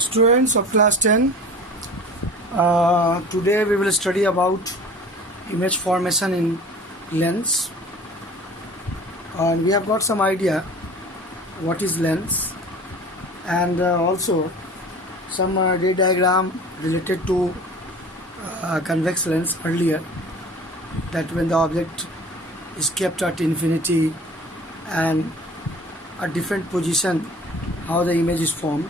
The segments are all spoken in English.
Students of class 10, today we will study about image formation in lens, and we have got some idea what is lens, and also some ray diagram related to convex lens earlier, that when the object is kept at infinity and at different position, how the image is formed.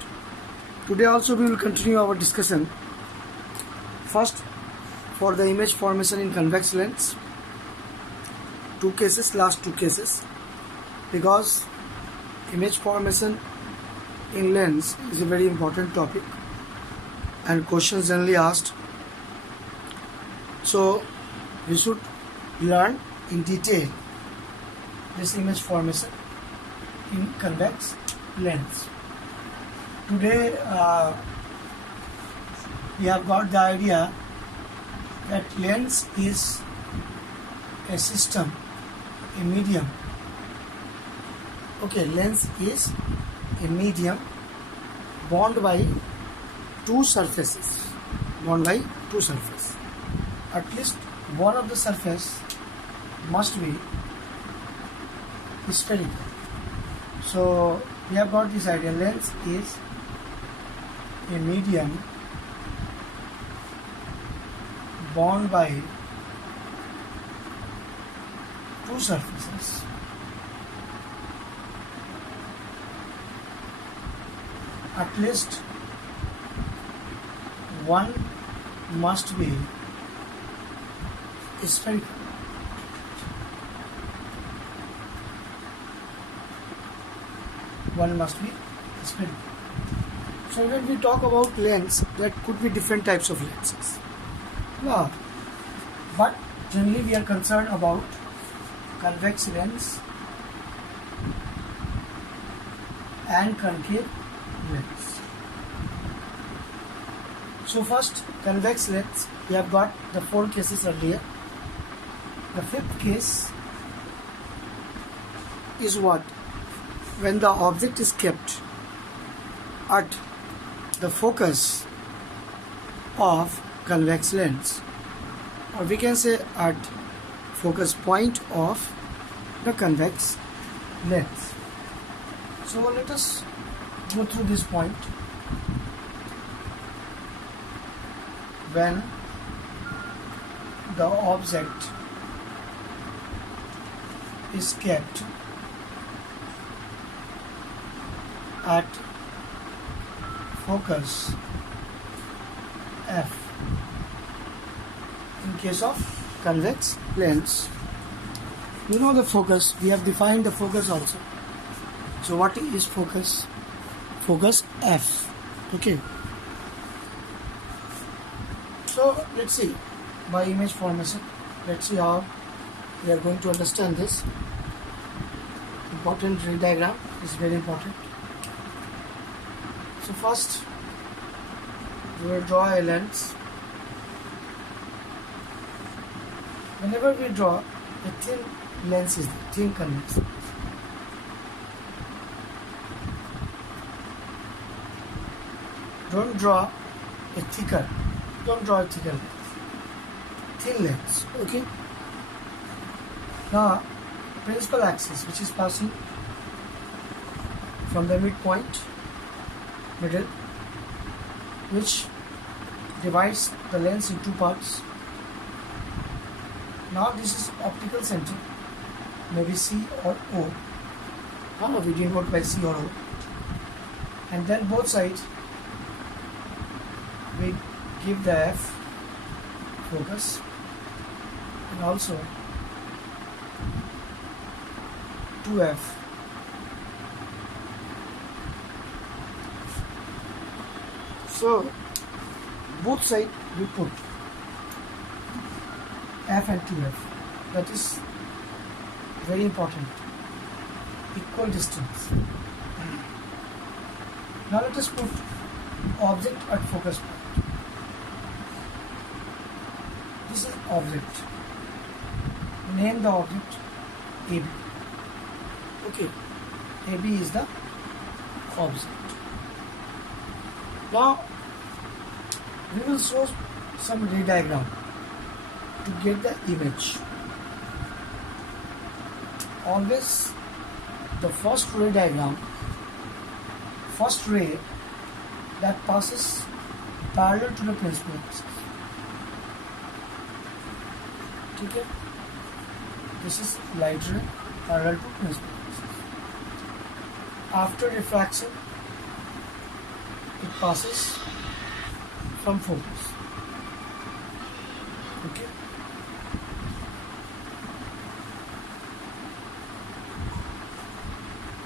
Today also we will continue our discussion. First, for the image formation in convex lens, last two cases, because image formation in lens is a very important topic and questions generally asked. So we should learn in detail this image formation in convex lens. Today we have got the idea that lens is a system, a medium. Okay, lens is a medium bound by two surfaces. At least one of the surface must be spherical. So we have got this idea. Lens is a medium bound by two surfaces. At least one must be spherical. One must be spherical. So when we talk about lens, there could be different types of lenses. No. But generally we are concerned about convex lens and concave lens. So first, convex lens, we have got the 4 cases earlier. The 5th case is what? When the object is kept at the focus of convex lens, or we can say at focus point of the convex lens. So let us go through this point. When the object is kept at focus F, in case of convex lens, you know the focus, we have defined the focus also. So what is focus? Focus F. Okay. So let's see, by image formation, let's see how we are going to understand this. Important ray diagram is very important. So first we will draw a lens. Whenever we draw a thin lens, is the thin convex lens. Don't draw a thicker lens. Thin lens, okay? Now, principal axis, which is passing from the midpoint, middle, which divides the lens in 2 parts. Now this is optical center, maybe C or O. We denote by C or O. And then both sides we give the F focus, and also 2F. So both sides we put F and 2F. That is very important. Equal distance. Now let us put object at focus point. This is object. Name the object AB. Okay. AB is the object. Now we will show some ray diagram to get the image. Always the first ray diagram, first ray that passes parallel to the principal axis. Okay? This is light ray parallel to principal axis. After refraction, it passes from focus. Okay?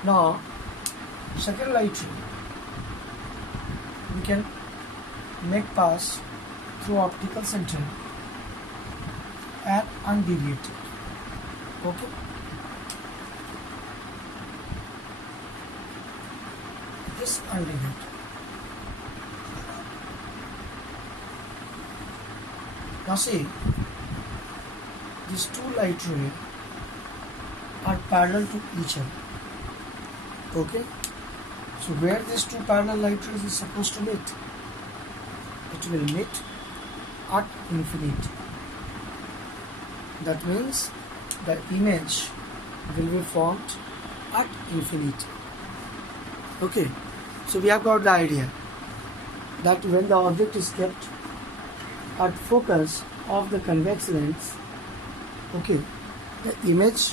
Now, second light ray we can make pass through optical center and undeviated. Okay? This undeviated. Now see, these two light rays are parallel to each other. Okay? So where these two parallel light rays is supposed to meet? It will meet at infinity. That means the image will be formed at infinity. Okay? So we have got the idea that when the object is kept at focus of the convex lens, okay, the image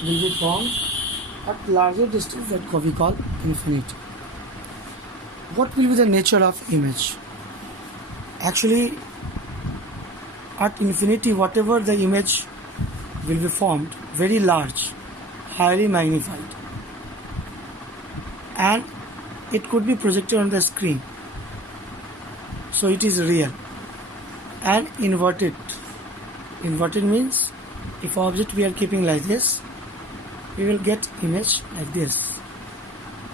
will be formed at larger distance that we call infinity. What will be the nature of image? Actually, at infinity, whatever the image will be formed, very large, highly magnified, and it could be projected on the screen. So it is real. And inverted. Inverted means if object we are keeping like this, we will get image like this.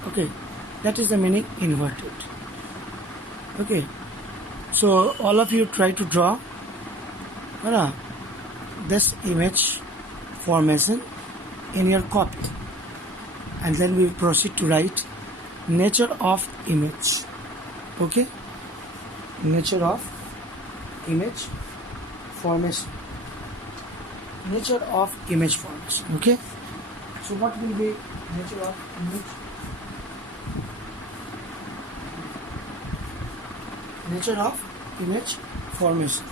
Okay, that is the meaning inverted. Okay, so all of you try to draw this image formation in your copy, and then we will proceed to write nature of image. Okay, nature of image formation. Nature of image formation. Okay, so what will be nature of image? Nature of image formation.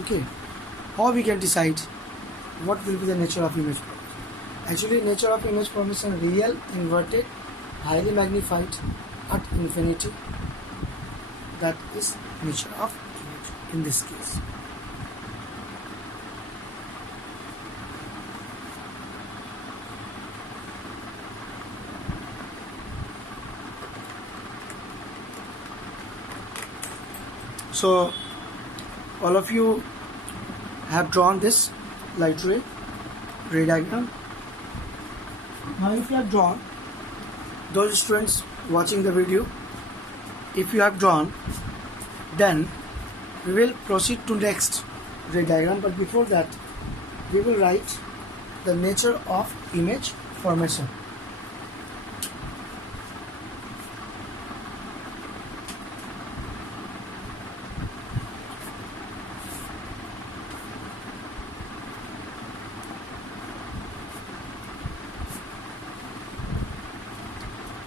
Okay, how we can decide what will be the nature of image formation? Actually, nature of image formation: real, inverted, highly magnified, at infinity. That is nature of image in this case. So all of you have drawn this light ray diagram. Now if you have drawn, those students watching the video, if you have drawn, then we will proceed to next ray diagram, but before that we will write the nature of image formation.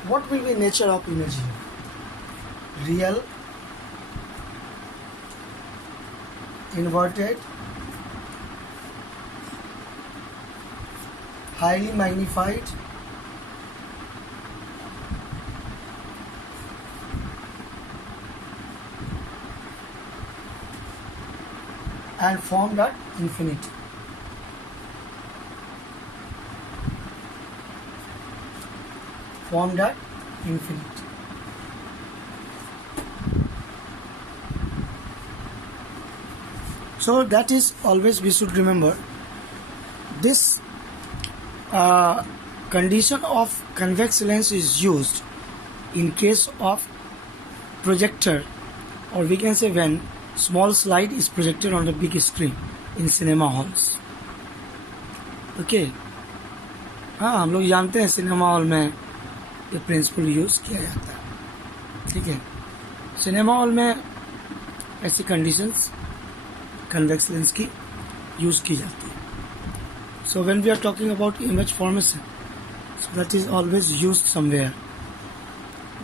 What will be nature of image here? Real, inverted, highly magnified, and formed at infinity. Formed at infinity. So that is always we should remember this condition of convex lens is used in case of projector, or we can say when small slide is projected on the big screen in cinema halls. Okay, हाँ हम लोग जानते हैं cinema hall में ये principal use किया जाता है. ठीक है, सिनेमा हॉल में ऐसी कंडीशंस कन्वेक्स लेंस की यूज़ की जाती है. So when we are talking about image formation, so that is always used somewhere.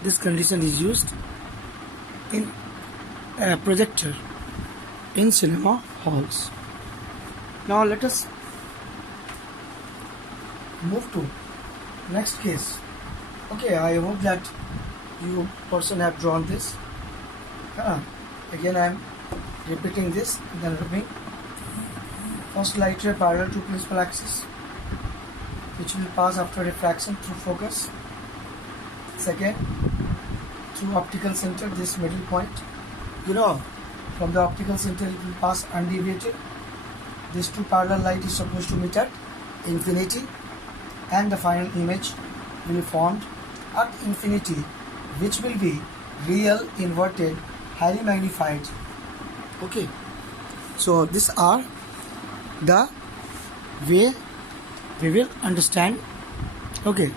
This condition is used in a projector in cinema halls. Now let us move to next case. Okay, I hope that you person have drawn this. Again I am repeating this and then repeating. First light ray parallel to principal axis, which will pass after refraction through focus. Second, through optical center, this middle point. From the optical center it will pass undeviated. These two parallel light is supposed to meet at infinity, and the final image will be formed at infinity, which will be real, inverted, highly magnified. Okay, so these are the way we will understand. Okay,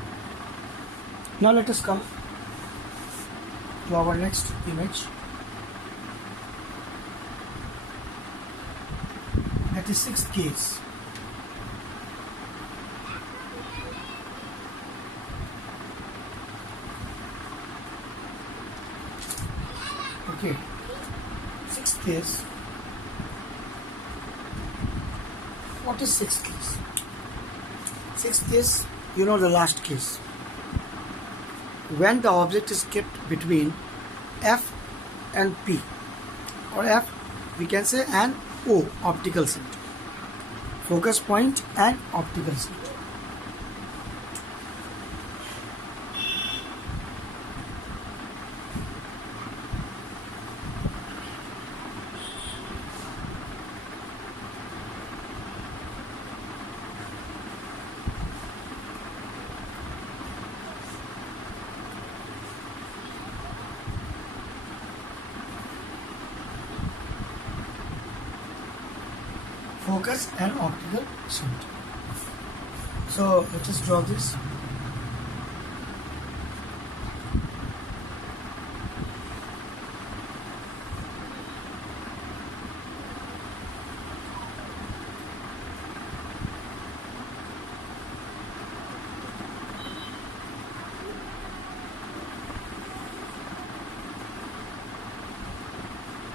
now let us come to our next image, that is sixth case. Okay, sixth case. What is sixth case? Sixth case, the last case. When the object is kept between F and P, or F, we can say, and O, optical center, focus point and optical center. Focus and optical center. So let us draw this.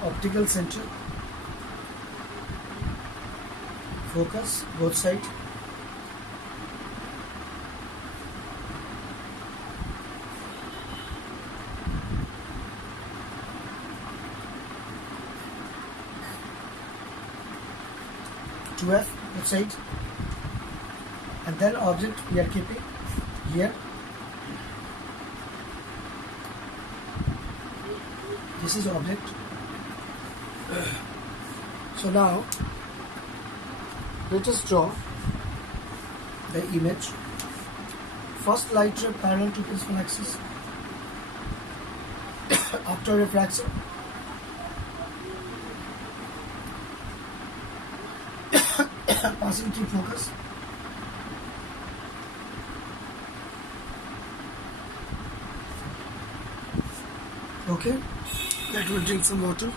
Optical center, focus, both sides. To F, both sides. And then object we are keeping here. This is object. So now let us draw the image. First light ray parallel to principal axis. After refraction, passing through focus. Okay, let me drink some water.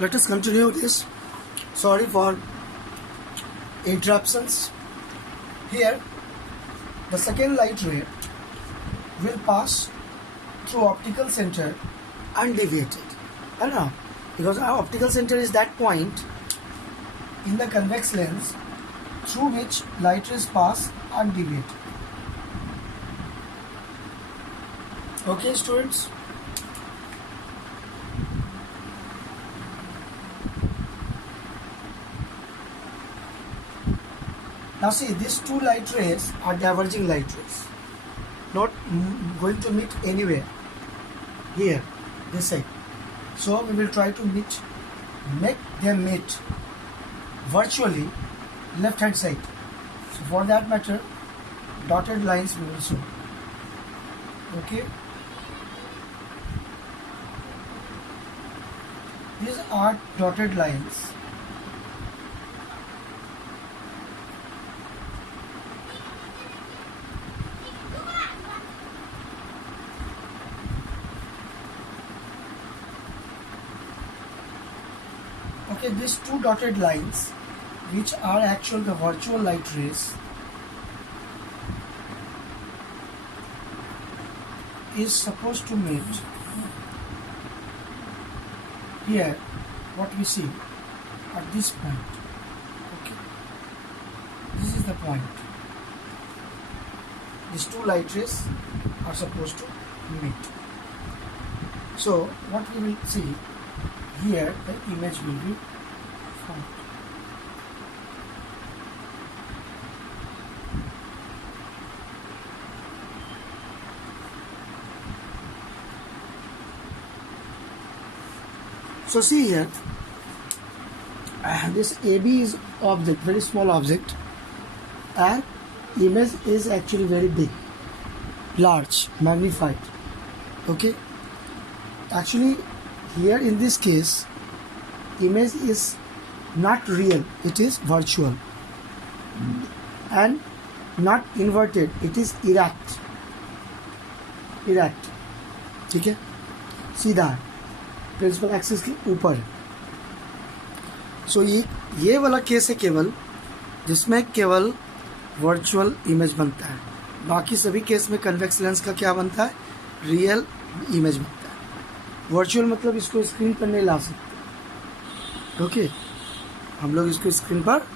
Let us continue this. Sorry for interruptions. Here, the second light ray will pass through optical center undeviated. Because our optical center is that point in the convex lens through which light rays pass undeviated. Okay, students? Now see, these two light rays are diverging light rays, not going to meet anywhere here, this side. So we will try to make them meet virtually left hand side. So for that matter, dotted lines we will show. Okay. These are dotted lines. Okay, these two dotted lines, which are actually the virtual light rays, is supposed to meet here what we see at this point. Okay, this is the point. These two light rays are supposed to meet. So what we will see here, the image will be formed. So see here, this AB is object, very small object, and image is actually very big, large, magnified. Okay, actually here in this case, image is not real, it is virtual, and not inverted, it is erect. ठीक है, सीधा है, principal axis के ऊपर है. सो ये वाला case है केवल जिसमें केवल वर्चुअल इमेज बनता है. बाकी सभी केस में कन्वेक्स लेंस का क्या बनता है, रियल इमेज बनता है. वर्चुअल मतलब इसको स्क्रीन पर नहीं ला सकते. ओके, हम लोग इसको स्क्रीन पर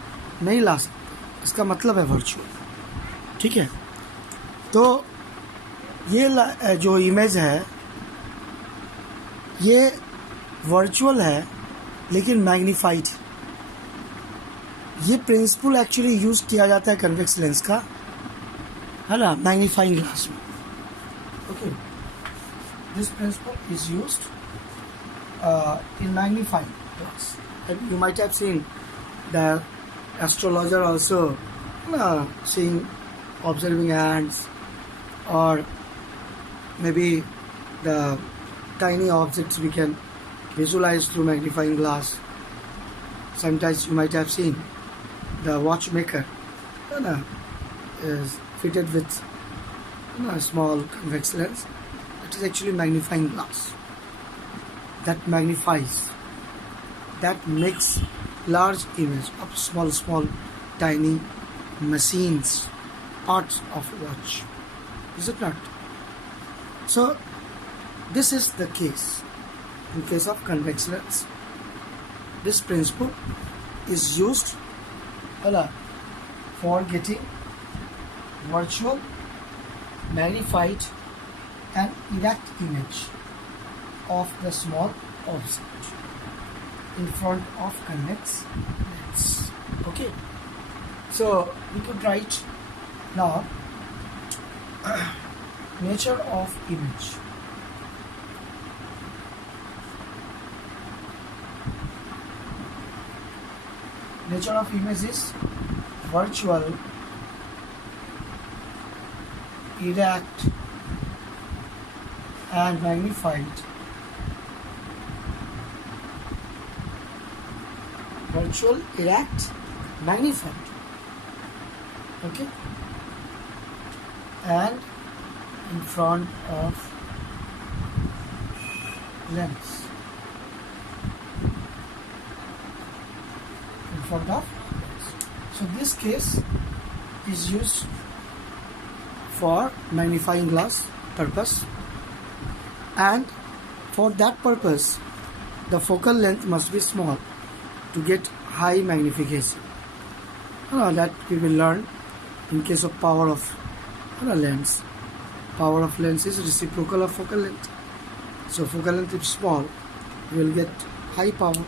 नहीं ला सकते, इसका मतलब है वर्चुअल. ठीक है, तो ये जो इमेज है ये वर्चुअल है लेकिन मैग्नीफाइड. ये प्रिंसिपल एक्चुअली यूज किया जाता है कन्वेक्स लेंस का, है ना, मैग्नीफाइंग ग्लास में. Okay, this principle is used in magnifying glass. You might have seen the astrologer also seeing observing ants, or maybe the tiny objects we can visualize through magnifying glass. Sometimes you might have seen the watchmaker is fitted with a small convex lens. It is actually magnifying glass that magnifies, that makes large image of small tiny machines, parts of watch. Is it not? So this is the case in case of convex lens. This principle is used for getting virtual, magnified and erect image of the small object in front of convex lens. Okay, so we could write now nature of image. Nature of image is virtual, erect and magnified. Virtual, erect, magnified. Okay, and in front of lens. In front of lens. So this case is used for magnifying glass purpose, and for that purpose the focal length must be small to get high magnification. That we will learn in case of power of lens. Power of lens is reciprocal of focal length. So focal length is small, we will get high power.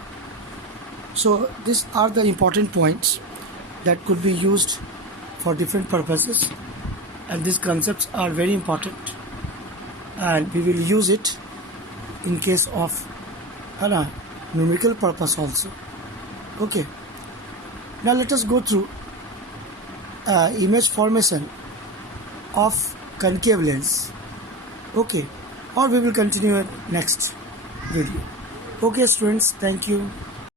So these are the important points that could be used for different purposes, and these concepts are very important, and we will use it in case of numerical purpose also. Okay, now let us go through image formation of concave lens. Okay, or we will continue in next video. Okay students, thank you.